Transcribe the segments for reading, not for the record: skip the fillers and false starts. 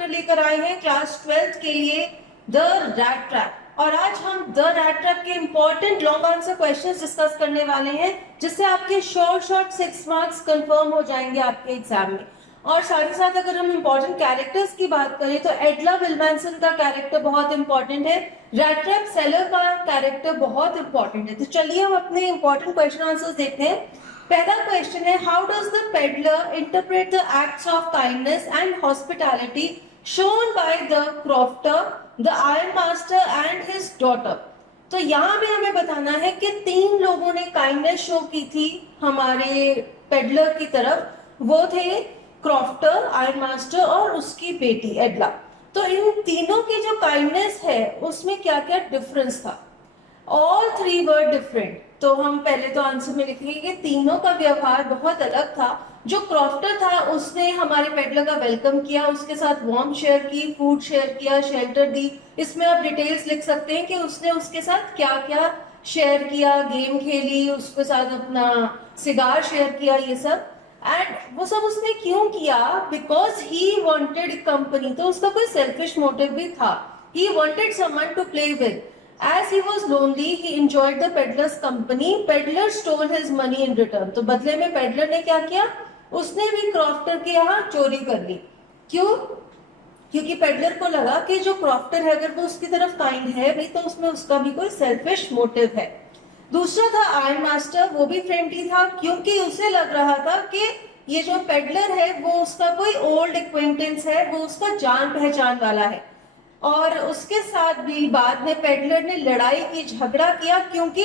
Chapter लेकर आए हैं क्लास 12th के लिए, द रैट ट्रैप। और आज हम द रैट ट्रैप के important long answer questions discuss करने वाले हैं, जिससे आपके शॉर्ट 6 मार्क्स कंफर्म हो जाएंगे आपके एग्जाम में। और साथ ही साथ अगर हम इंपॉर्टेंट कैरेक्टर्स की बात करें तो एडला विल्मैंसन का कैरेक्टर बहुत इंपॉर्टेंट है, रैट ट्रैप सेलर का कैरेक्टर बहुत इंपॉर्टेंट है। तो चलिए हम अपने इंपॉर्टेंट क्वेश्चन आंसर्स देखते हैं। पहला क्वेश्चन है, how does the peddler interpret the acts of kindness and hospitality shown by the crofter, the iron master and his daughter. तो यहाँ पे हमें बताना है कि 3 लोगों ने काइंडनेस शो की थी हमारे पेडलर की तरफ, वो थे क्रॉफ्टर, आयरन मास्टर और उसकी बेटी एडला। तो इन तीनों की जो काइंडनेस है उसमें क्या क्या डिफरेंस था? All 3 were different. तो हम पहले तो आंसर में लिखेंगे कि तीनों का व्यवहार बहुत अलग था। जो क्रॉफ्टर था उसने हमारे पेडलर का वेलकम किया, उसके साथ वार्म शेयर की, फूड शेयर किया, शेल्टर दी। इसमें आप डिटेल्स लिख सकते हैं कि उसने उसके साथ क्या क्या शेयर किया, गेम खेली, उसके साथ अपना सिगार शेयर किया, ये सब। एंड वो सब उसने क्यों किया? Because he wanted company. तो उसका कोई सेल्फिश मोटिव भी था। He wanted someone to play with. As he was lonely, he enjoyed the peddler's company. Peddler stole his money in return. तो बदले में पेडलर ने क्या किया? उसने भी क्रॉफ्टर के यहाँ चोरी कर ली। क्यों? क्योंकि पेडलर को लगा कि जो क्रॉफ्टर है अगर वो उसकी तरफ काइंड है भाई, तो उसमें उसका भी कोई सेल्फिश मोटिव है। दूसरा था आयरन मास्टर, वो भी फ्रेंडली था क्योंकि उसे लग रहा था कि ये जो पेडलर है वो उसका कोई ओल्ड एक्वेंटेंस है, वो उसका जान पहचान वाला है। और उसके साथ भी बाद में पेडलर ने लड़ाई की, झगड़ा किया, क्योंकि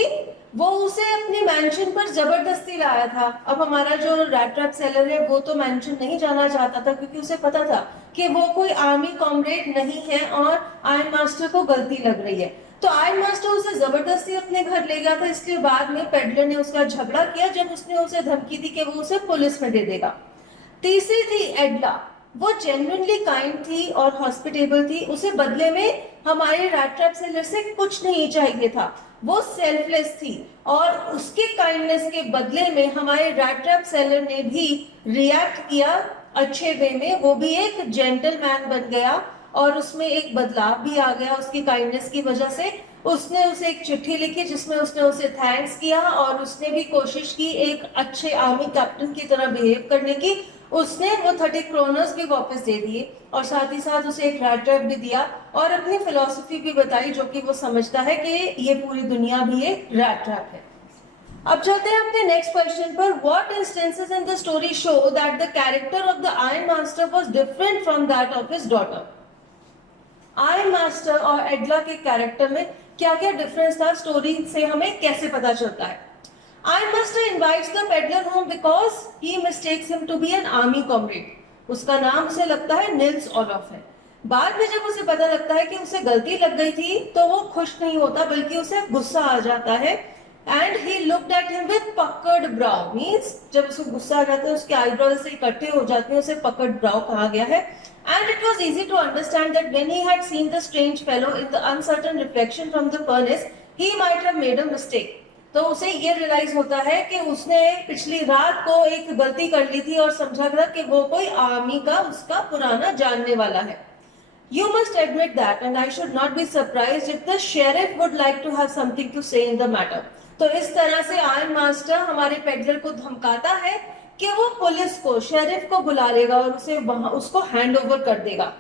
वो उसे अपने मैंशन पर जबरदस्ती लाया था। अब हमारा जो रैट ट्रैप सेलर है वो तो मैंशन नहीं जाना चाहता था, क्योंकि उसे पता था कि वो कोई आर्मी कॉमरेड नहीं है और आयरन मास्टर को गलती लग रही है। तो आयरन मास्टर उसे जबरदस्ती अपने घर ले गया था, इसलिए बाद में पेडलर ने उसका झगड़ा किया जब उसने उसे धमकी दी कि वो उसे पुलिस में दे देगा। तीसरी थी एडला। वो जेन्युइनली काइंड थी और हॉस्पिटेबल थी। उसे बदले में हमारे रैट ट्रैप सेलर से कुछ नहीं चाहिए था। वो सेल्फलेस थी और उसके काइंडनेस के बदले में हमारे रैट ट्रैप सेलर ने भी रिएक्ट किया अच्छे वे में। वो भी एक जेंटलमैन बन गया और उसमें एक बदलाव भी आ गया उसकी काइंडनेस की वजह से। उसने उसे एक चिट्ठी लिखी जिसमें उसने उसे थैंक्स किया और उसने भी कोशिश की एक अच्छे आर्मी कैप्टन की तरह बिहेव करने की। उसने वो 30 क्रोनर्स भी वापस दे दिए और साथ ही साथ उसे एक रैट ट्रैप भी दिया और अपनी फिलॉसफी भी बताई, जो कि वो समझता है कि ये पूरी दुनिया भी एक रैट ट्रैप है। अब चलते हैं अपने नेक्स्ट क्वेश्चन पर। What instances in the story show that the character of the iron master was different from that of his daughter? Iron master और एडला के कैरेक्टर में क्या क्या डिफरेंस था, स्टोरी से हमें कैसे पता चलता है? Iron Master invites the peddler home because he mistakes him to be an army comrade. उसका नाम उसे लगता है निल्स ओलफ है। बाद में जब उसे पता लगता है कि उसे गलती लग गई थी तो वो खुश नहीं होता, बल्कि उसे गुस्सा आ जाता है। And he looked at him with puckered brow, means जब उसको गुस्सा आ जाता है उसके आईब्रोज से इकट्ठे हो जाते हैं, उसे पकर्ड ब्राउ कहा गया है। And it was easy to understand that when he had seen the strange fellow in the uncertain reflection from the furnace, he might have made a mistake. तो उसे ये रियलाइज होता है कि उसने पिछली रात को एक गलती कर ली थी और समझा था कि वो कोई आर्मी का उसका पुराना जानने वाला है। You must admit that and I should not be surprised if the sheriff would like to have something to say in the matter. तो इस तरह से आयरन मास्टर हमारे पेडलर को धमकाता है कि वो पुलिस को, शेरिफ को बुला लेगा और उसे वहां उसको हैंड ओवर कर देगा।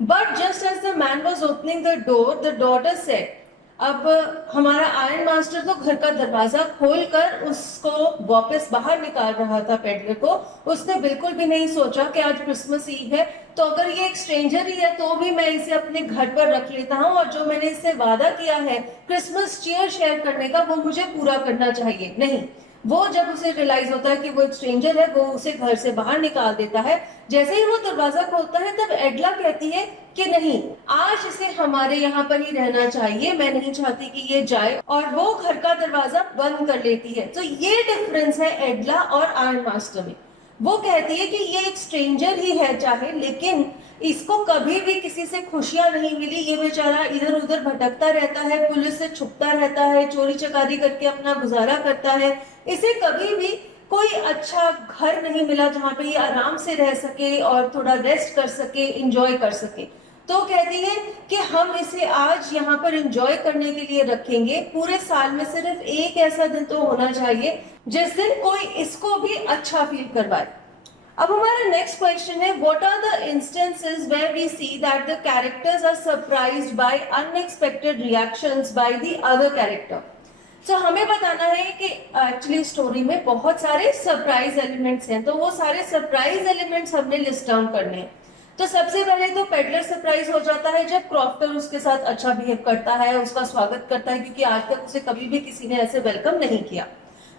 But just as the man was opening the door, the daughter said, अब हमारा आयरन मास्टर तो घर का दरवाजा खोलकर उसको वापस बाहर निकाल रहा था पेडलर को। उसने बिल्कुल भी नहीं सोचा कि आज क्रिसमस ईव है, तो अगर ये एक स्ट्रेंजर ही है तो भी मैं इसे अपने घर पर रख लेता हूँ और जो मैंने इससे वादा किया है क्रिसमस चीयर शेयर करने का, वो मुझे पूरा करना चाहिए। नहीं, वो जब उसे रियलाइज होता है कि वो एक स्ट्रेंजर है, वो उसे घर से बाहर निकाल देता है। जैसे ही वो दरवाजा खोलता है तब एडला कहती है कि नहीं, आज इसे हमारे यहाँ पर ही रहना चाहिए, मैं नहीं चाहती कि ये जाए, और वो घर का दरवाजा बंद कर लेती है। तो ये डिफरेंस है एडला और आयरन मास्टर में। वो कहती है कि ये एक स्ट्रेंजर ही है चाहे, लेकिन इसको कभी भी किसी से खुशियां नहीं मिली। ये बेचारा इधर उधर भटकता रहता है, पुलिस से छुपता रहता है, चोरी चकारी करके अपना गुजारा करता है। इसे कभी भी कोई अच्छा घर नहीं मिला जहाँ पे ये आराम से रह सके और थोड़ा रेस्ट कर सके, इंजॉय कर सके। तो कहती है कि हम इसे आज यहाँ पर इंजॉय करने के लिए रखेंगे। पूरे साल में सिर्फ एक ऐसा दिन तो होना चाहिए जिस दिन कोई इसको भी अच्छा फील करवाए। अब हमारा नेक्स्ट क्वेश्चन है, what are the instances where we see that the characters are surprised by unexpected reactions by the other character. तो हमें बताना है कि एक्चुअली स्टोरी में बहुत सारे सरप्राइज एलिमेंट्स हैं, तो वो सारे सरप्राइज एलिमेंट्स हमने लिस्ट डाउन करने हैं। तो सबसे पहले तो पेडलर सरप्राइज हो जाता है जब क्रॉफ्टर उसके साथ अच्छा बिहेव करता है, उसका स्वागत करता है, क्योंकि आज तक उसे कभी भी किसी ने ऐसे वेलकम नहीं किया।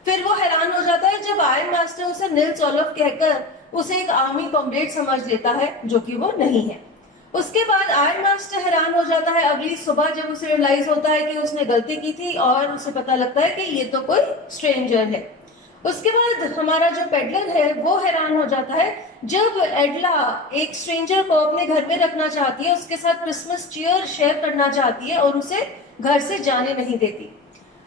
फिर वो हैरान हो जाता है जब आयरन मास्टर उसे निल्स ओलफ कहकर उसे एक आर्मी कॉमरेड समझ लेता है, जो कि वो नहीं है। उसके बाद आयरन मास्टर हैरान हो जाता है अगली सुबह जब उसे रियलाइज होता है कि उसने गलती की थी और उसे पता लगता है कि ये तो कोई स्ट्रेंजर है। उसके बाद हमारा जो पेडलर है वो हैरान हो जाता है जब एडला एक स्ट्रेंजर को अपने घर में रखना चाहती है, उसके साथ क्रिसमस चीयर शेयर करना चाहती है और उसे घर से जाने नहीं देती।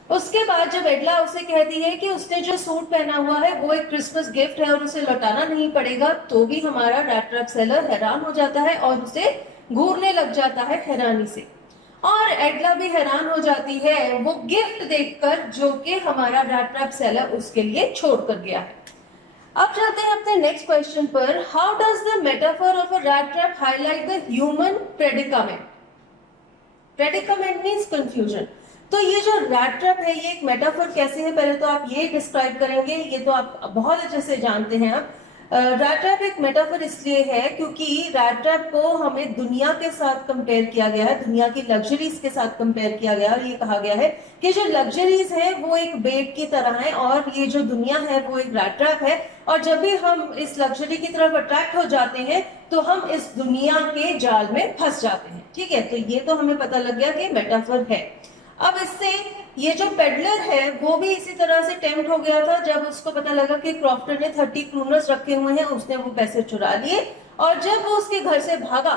उसके बाद जब एडला उसे कहती है कि उसने जो सूट पहना हुआ है वो एक क्रिसमस गिफ्ट है और उसे लौटाना नहीं पड़ेगा, तो भी हमारा रैट ट्रैप सेलर हैरान हो जाता है और उसे घूरने लग जाता है हैरानी से। और एडला भी हैरान हो जाती है वो गिफ्ट देखकर जो कि हमारा रैट ट्रैप सेलर उसके लिए छोड़ कर गया है। अब चलते हैं अपने नेक्स्ट क्वेश्चन पर। How does the metaphor of a rat trap highlight the human predicament? Predicament means confusion. तो ये जो रैट ट्रैप है ये एक मेटाफर कैसे है, पहले तो आप ये डिस्क्राइब करेंगे, ये तो आप बहुत अच्छे से जानते हैं। आप रैट ट्रैप एक मेटाफर इसलिए है क्योंकि रैट ट्रैप को हमें दुनिया के साथ कंपेयर किया गया है, दुनिया की लग्जरीज के साथ कंपेयर किया गया है और ये कहा गया है कि जो लग्जरीज है वो एक बेट की तरह है और ये जो दुनिया है वो एक रैट ट्रैप है, और जब भी हम इस लग्जरी की तरफ अट्रैक्ट हो जाते हैं तो हम इस दुनिया के जाल में फंस जाते हैं। ठीक है, तो ये तो हमें पता लग गया कि मेटाफर है। अब इससे ये जो पेडलर है वो भी इसी तरह से टेम्प्ट हो गया था जब उसको पता लगा कि क्रॉफ्टर ने 30 क्रूनर्स रखे हुए हैं, उसने वो पैसे चुरा लिए और जब वो उसके घर से भागा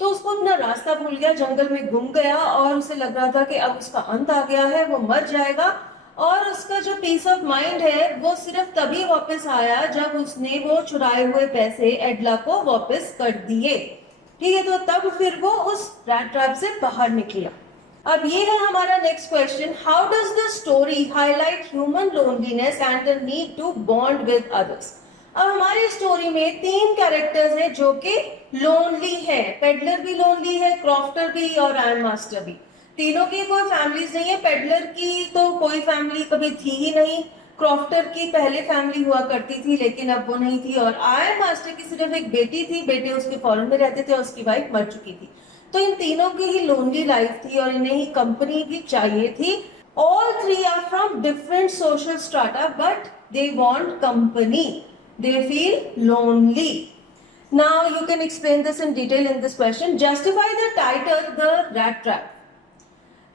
तो उसको अपना रास्ता भूल गया, जंगल में गुम गया और उसे लग रहा था कि अब उसका अंत आ गया है, वो मर जाएगा। और उसका जो पीस ऑफ माइंड है वो सिर्फ तभी वापस आया जब उसने वो चुराए हुए पैसे एडला को वापस कर दिए। ठीक है, तो तब फिर वो उस रैट ट्रैप से बाहर निकला। अब ये है हमारा next question, how does the story highlight human loneliness and the need to bond with others? अब हमारी स्टोरी में 3 कैरेक्टर्स हैं जो कि लोनली है, पेडलर भी लोनली है, क्रॉफ्टर भी और आयरन मास्टर भी। तीनों की कोई फैमिलीज नहीं है, पेडलर की तो कोई फैमिली कभी थी ही नहीं, क्रॉफ्टर की पहले फैमिली हुआ करती थी लेकिन अब वो नहीं थी, और आयरन मास्टर की सिर्फ एक बेटी थी, बेटे उसके फॉरेन में रहते थे और उसकी वाइफ मर चुकी थी। तो इन तीनों की ही लोनली लाइफ थी और इन्हें ही कंपनी भी चाहिए थी। All 3 are from different social strata but they want company, they feel lonely. Now you can explain this in detail in this question, justify the title the rat trap.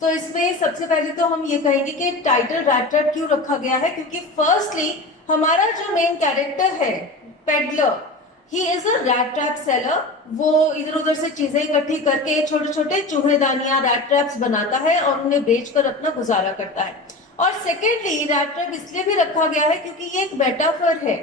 तो इसमें सबसे पहले तो हम ये कहेंगे कि टाइटल रैट ट्रैप क्यों रखा गया है, क्योंकि फर्स्टली हमारा जो मेन कैरेक्टर है peddler, he is a rat trap seller. वो इधर उधर से चीजें इकट्ठी करके छोटे छोटे चूहेदानियां रैट ट्रैप्स बनाता है और उन्हें बेचकर अपना गुजारा करता है। और सेकेंडली रैट ट्रैप इसलिए भी रखा गया है क्योंकि ये एक मेटाफर है।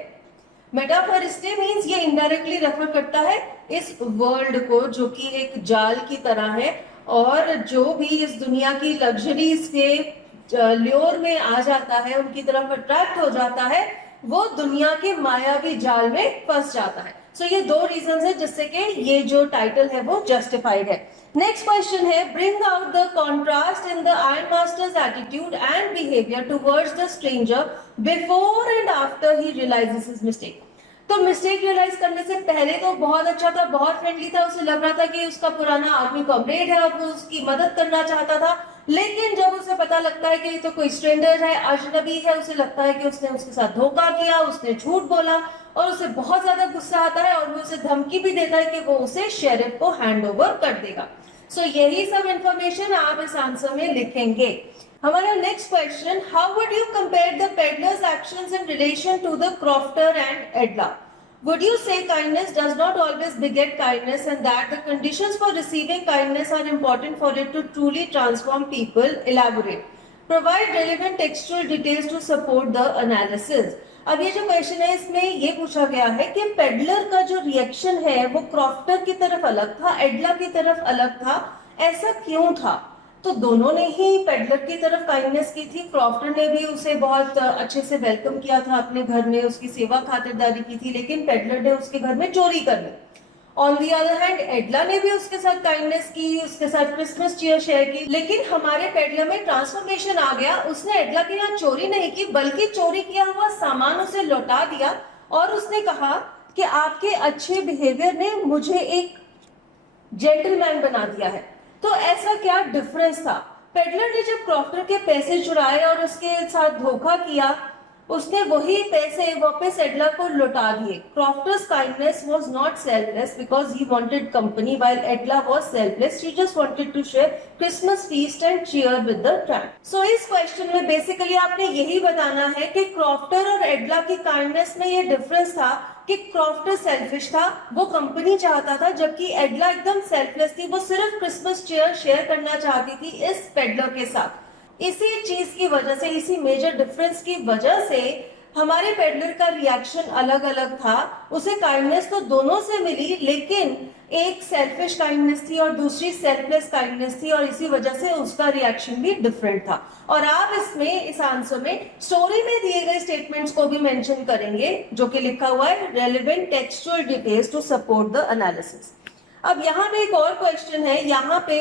मेटाफर इसलिए मीन्स ये इनडायरेक्टली रेफर करता है इस वर्ल्ड को जो कि एक जाल की तरह है, और जो भी इस दुनिया की लग्जरीज के ल्योर में आ जाता है, उनकी तरफ अट्रैक्ट हो जाता है, वो दुनिया के मायावी जाल में फंस जाता है। सो ये 2 रीजंस है जिससे कि ये जो टाइटल है वो जस्टिफाइड है। नेक्स्ट क्वेश्चन है, bring out the contrast in the iron master's attitude and behaviour towards the stranger before and after he realises his mistake. तो मिस्टेक रियलाइज करने से पहले तो बहुत अच्छा था, बहुत फ्रेंडली था, उसे लग रहा था कि उसका पुराना आर्मी कॉमरेड है और वो उसकी मदद करना चाहता था, लेकिन जब उसे पता लगता है कि ये तो कोई स्ट्रेंजर है, अजनबी है, उसे लगता है कि उसने उसके साथ धोखा किया, उसने झूठ बोला और उसे बहुत ज्यादा गुस्सा आता है और वो उसे धमकी भी देता है कि वो उसे शेरिफ को हैंड ओवर कर देगा। सो यही सब इंफॉर्मेशन आप इस आंसर में लिखेंगे। हमारा next question, how would you compare the peddler's actions in relation to the crofter and Edla? Would you say kindness does not always beget kindness and that the conditions for receiving kindness are important for it to truly transform people? Elaborate. Provide relevant textual details to support the analysis. अब ये जो question है इसमें ये पूछा गया है कि पेडलर का जो रिएक्शन है वो क्रॉफ्टर की तरफ अलग था, एडला की तरफ अलग था, ऐसा क्यों था? तो दोनों ने ही पेडलर की तरफ काइंडनेस की थी। क्रॉफ्टर ने भी उसे बहुत अच्छे से वेलकम किया था अपने घर में, उसकी सेवा खातिरदारी की थी, लेकिन पेडलर ने उसके घर में चोरी कर ली। ऑन दी अदर हैंड एडला ने भी उसके साथ काइंडनेस की, उसके साथ क्रिसमस चीयर शेयर की, लेकिन हमारे पेडलर में ट्रांसफॉर्मेशन आ गया। उसने एडला के यहाँ चोरी नहीं की, बल्कि चोरी किया हुआ सामान उसे लौटा दिया और उसने कहा कि आपके अच्छे बिहेवियर ने मुझे एक जेंटलमैन बना दिया है। तो ऐसा क्या डिफरेंस था? पेडलर ने जब क्रॉफ्टर के पैसे चुराए और उसके साथ धोखा किया, उसने वही पैसे वापस एडला को लौटा दिए। Crofter's kindness was not selfless because he wanted company, while Edla was selfless, she just wanted to share Christmas feast and cheer with the tramp. So इस क्वेश्चन में बेसिकली आपने यही बताना है कि क्रॉफ्टर और एडला की काइंडनेस में ये डिफरेंस था कि क्रॉफ्टर सेल्फिश था, वो कंपनी चाहता था, जबकि एडला एकदम सेल्फलेस थी, वो सिर्फ क्रिसमस चीयर शेयर करना चाहती थी इस पेडलर के साथ। इसी चीज की वजह से, इसी मेजर डिफरेंस की वजह से हमारे पेडलर का रिएक्शन अलग अलग था। उसे काइंडनेस तो दोनों से मिली, लेकिन एक सेल्फिश काइंडनेस थी और दूसरी सेल्फलेस काइंडनेस थी, और इसी वजह से उसका रिएक्शन भी डिफरेंट था। और आप इसमें, इस आंसर में स्टोरी में दिए गए स्टेटमेंट्स को भी मेंशन करेंगे, जो कि लिखा हुआ है relevant textual details to support the analysis. अब यहाँ पे एक और क्वेश्चन है। यहाँ पे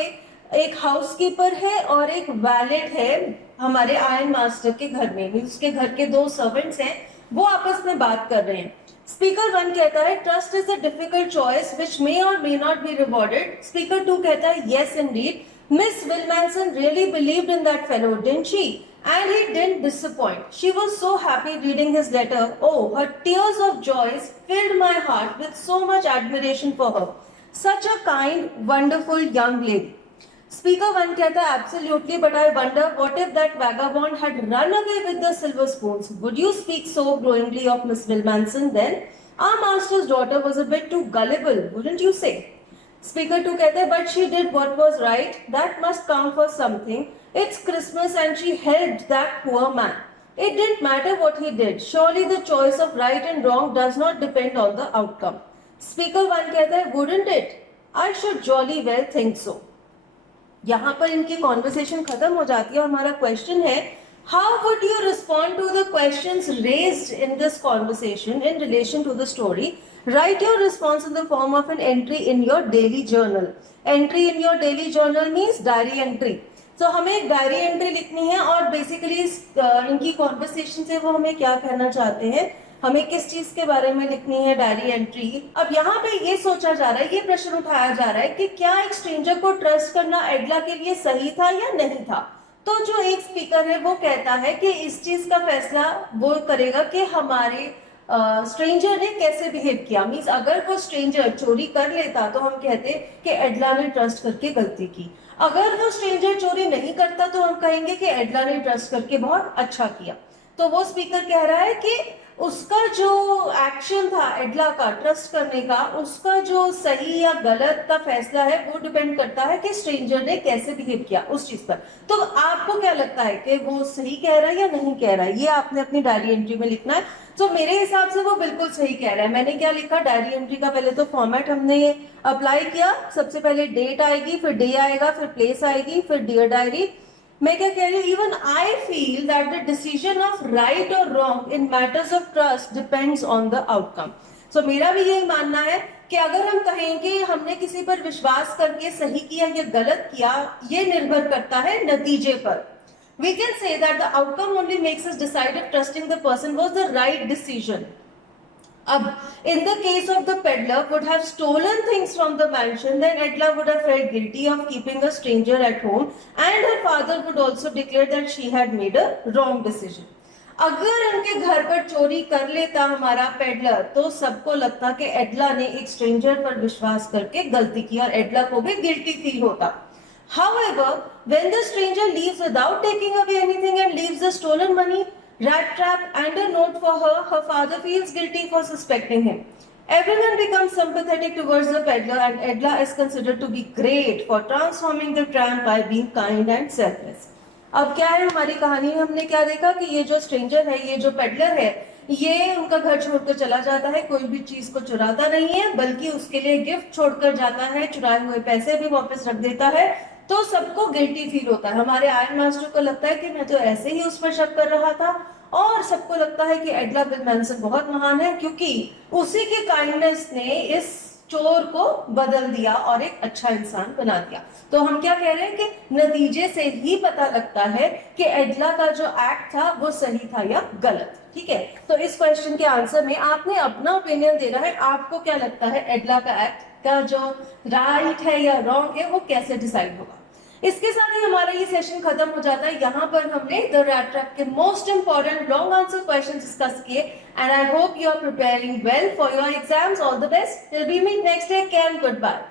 एक हाउसकीपर है और एक वैलेट है हमारे आयरन मास्टर के घर में भी। उसके घर के दो सर्वेंट्स हैं, वो आपस में बात कर रहे हैं। स्पीकर 1 कहता है trust is a difficult choice which may or may not be rewarded. Speaker 2 कहता है yes indeed, Miss Willmansson really believed in that fellow, didn't she? And he didn't disappoint. She was so happy reading his letter. Oh, her tears of joy filled my heart with so much admiration for her. Such a kind, wonderful young lady. Speaker 1 कहता है absolutely, but I wonder what if that vagabond had run away with the silver spoons? Would you speak so glowingly of Miss Wilmanson then? Our master's daughter was a bit too gullible, wouldn't you say? Speaker 2 कहता है but she did what was right. That must count for something. It's Christmas and she helped that poor man. It didn't matter what he did. Surely the choice of right and wrong does not depend on the outcome. Speaker 1 कहता है wouldn't it? I should jolly well think so. यहाँ पर इनकी conversation खत्म हो जाती है और हमारा क्वेश्चन है how would you respond to the questions raised in this conversation in relation to the story? Write your response in the form of an entry in your daily journal. Entry in your daily journal means diary entry. तो हमें एक diary entry लिखनी है और basically इनकी conversation से वो हमें क्या कहना चाहते हैं, हमें किस चीज के बारे में लिखनी है डायरी एंट्री। अब यहाँ पे ये सोचा जा रहा है, ये प्रश्न उठाया जा रहा है कि क्या एक स्ट्रेंजर को ट्रस्ट करना एडला के लिए सही था या नहीं था। तो जो एक स्पीकर है वो कहता है कि इस चीज का फैसला वो करेगा कि हमारे स्ट्रेंजर ने कैसे बिहेव किया। मीन्स अगर वो स्ट्रेंजर चोरी कर लेता तो हम कहते कि एडला ने ट्रस्ट करके गलती की। अगर वो स्ट्रेंजर चोरी नहीं करता तो हम कहेंगे कि एडला ने ट्रस्ट करके बहुत अच्छा किया। तो वो स्पीकर कह रहा है कि उसका जो एक्शन था एडला का ट्रस्ट करने का, उसका जो सही या गलत का फैसला है वो डिपेंड करता है कि स्ट्रेंजर ने कैसे बिहेव किया उस चीज पर। तो आपको क्या लगता है कि वो सही कह रहा है या नहीं कह रहा है, ये आपने अपनी डायरी एंट्री में लिखना है। तो मेरे हिसाब से वो बिल्कुल सही कह रहा है। मैंने क्या लिखा डायरी एंट्री का, पहले तो फॉर्मेट हमने अप्लाई किया। सबसे पहले डेट आएगी, फिर डे आएगा, फिर प्लेस आएगी, फिर डियर डायरी। मैं क्या कह रही हूँ, even I feel that the decision of right or wrong in matters of trust depends on the outcome. So मेरा भी यही मानना है कि अगर हम कहें कि हमने किसी पर विश्वास करके सही किया या गलत किया, ये निर्भर करता है नतीजे पर। We can say that the outcome only makes us decide if trusting the person was the right decision. अब in the case of the peddler would have stolen things from the mansion, then Edla would have felt guilty of keeping a stranger at home, and her father would also declare that she had made a wrong decision. अगर उनके घर पर चोरी कर लेता हमारा peddler, तो सबको लगता कि एडला ने एक स्ट्रेंजर पर विश्वास करके गलती की और एडला को भी गिल्टी फील होता। However, when the stranger leaves without taking away anything and leaves the stolen money, rat trap and a note for her, her father feels guilty for suspecting him. Everyone becomes sympathetic towards the peddler and Edla is considered to be great for transforming the tramp by being kind and selfless. अब क्या है हमारी कहानी में, हमने क्या देखा कि ये जो स्ट्रेंजर है, ये जो पेडलर है, ये उनका घर छोड़कर चला जाता है, कोई भी चीज को चुराता नहीं है बल्कि उसके लिए गिफ्ट छोड़कर जाता है, चुराए हुए पैसे भी वापस रख देता है। तो सबको गिल्टी फील होता है। हमारे आयन मास्टर को लगता है कि मैं तो ऐसे ही उस पर शक कर रहा था, और सबको लगता है कि एडला विल्मैंसन बहुत महान है क्योंकि उसी की काइंडनेस ने इस चोर को बदल दिया और एक अच्छा इंसान बना दिया। तो हम क्या कह रहे हैं कि नतीजे से ही पता लगता है कि एडला का जो एक्ट था वो सही था या गलत। ठीक है, तो इस क्वेश्चन के आंसर में आपने अपना ओपिनियन देना है। आपको क्या लगता है एडला का एक्ट का जो राइट है या रॉन्ग है वो कैसे डिसाइड होगा? इसके साथ ही हमारा ये सेशन खत्म हो जाता है। यहाँ पर हमने द रैट ट्रैक के most important long answer question discuss किए, and I hope you are preparing well for your exams. All the best till we meet next day. Can good bye.